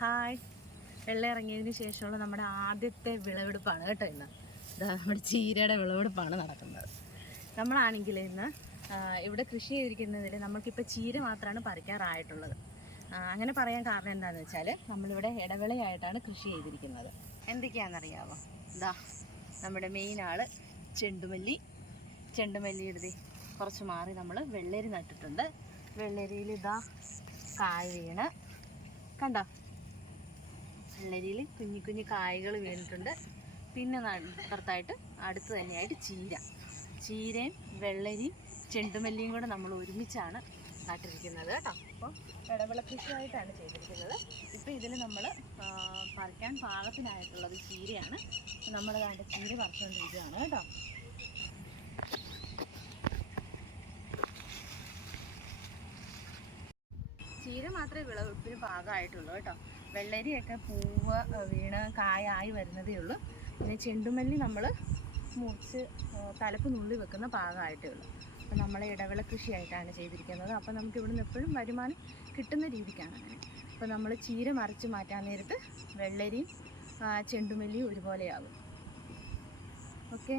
Hi. വെള്ളം ഇറങ്ങിയതിന് ശേഷമുള്ള നമ്മുടെ ആദ്യത്തെ വിളവെടുപ്പാണ് കേട്ടോ ഇന്ന്. ഇതാ നമ്മുടെ ചീരയുടെ വിളവെടുപ്പാണ് നടക്കുന്നത്. നമ്മളാണെങ്കിൽ ഇന്ന് ഇവിടെ കൃഷി ചെയ്തിരിക്കുന്നതിൽ നമുക്കിപ്പോൾ ചീര മാത്രമാണ് പറിക്കാറായിട്ടുള്ളത്. അങ്ങനെ പറയാൻ കാരണം എന്താണെന്ന് വെച്ചാൽ നമ്മളിവിടെ ഇടവേളയായിട്ടാണ് കൃഷി ചെയ്തിരിക്കുന്നത്. എന്തൊക്കെയാണെന്നറിയാമോ ഇതാ നമ്മുടെ മെയിൻ ആൾ ചെണ്ടുമല്ലി. ചെണ്ടുമല്ലി ദേ കുറച്ച് മാറി നമ്മൾ വെള്ളരി നട്ടിട്ടുണ്ട്. വെള്ളരിയിൽ ഇതാ കായ വീണ്. കണ്ടോ? വെള്ളരിയിൽ കുഞ്ഞു കുഞ്ഞു കായകൾ വീണിട്ടുണ്ട്. പിന്നെ പുറത്തായിട്ട് അടുത്ത് തന്നെയായിട്ട് ചീര. ചീരയും വെള്ളരിയും ചെണ്ടുമല്ലിയും കൂടെ നമ്മൾ ഒരുമിച്ചാണ് നട്ടിരിക്കുന്നത് കേട്ടോ. അപ്പോൾ ഇടവിള കൃഷിയായിട്ടാണ് ചെയ്തിരിക്കുന്നത്. ഇപ്പോൾ ഇതിൽ നമ്മൾ പറിക്കാൻ പാകത്തിനായിട്ടുള്ളത് ചീരയാണ്. നമ്മൾ കണ്ട ചീര പറിച്ചുകൊണ്ടിരിക്കുകയാണ് കേട്ടോ. ചീര മാത്രമേ വിളവെടുപ്പിന് പാകമായിട്ടുള്ളൂ കേട്ടോ. വെള്ളരിയൊക്കെ പൂവ് വീണ് കായായി വരുന്നതേ ഉള്ളൂ. പിന്നെ ചെണ്ടുമല്ലി നമ്മൾ മുറിച്ച് തലക്ക് നുള്ളി വെക്കുന്ന പാകമായിട്ടേ ഉള്ളൂ. അപ്പം നമ്മൾ ഇടവിള കൃഷിയായിട്ടാണ് ചെയ്തിരിക്കുന്നത്. അപ്പം നമുക്ക് ഇവിടുന്ന് എപ്പോഴും വരുമാനം കിട്ടുന്ന രീതിക്കാണ് അങ്ങനെ. അപ്പം നമ്മൾ ചീര മറിച്ച് മാറ്റാൻ നേരത്ത് വെള്ളരിയും ചെണ്ടുമല്ലിയും ഒരുപോലെയാകും ഓക്കെ?